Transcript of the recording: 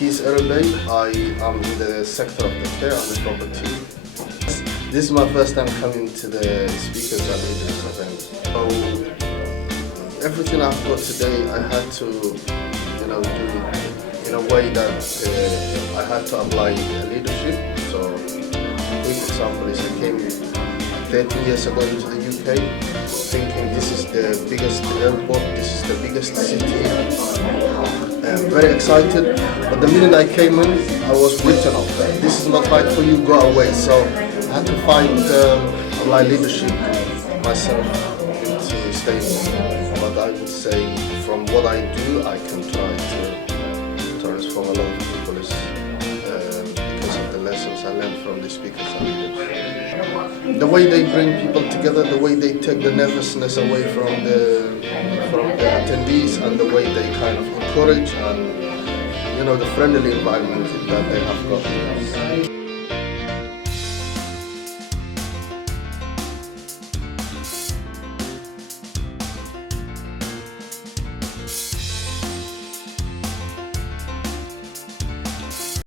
Quays Irby. I am in the sector of the care and the property. This is my first time coming to the speakers and leaders event. So everything I've got today, I had to, do in a way that I had to apply leadership. So, a quick example is I came 13 years ago into the UK, thinking this is the biggest airport, this is the biggest city. I'm very excited, but the minute I came in, I was written off. This is not right for you, go away. So I had to find my leadership myself to stay in. But I would say from what I do, I can try to transform a lot of people because of the lessons I learned from the speakers and leaders. The way they bring people together, the way they take the nervousness away from the attendees, and the way they kind of encourage and the friendly environment that they have got.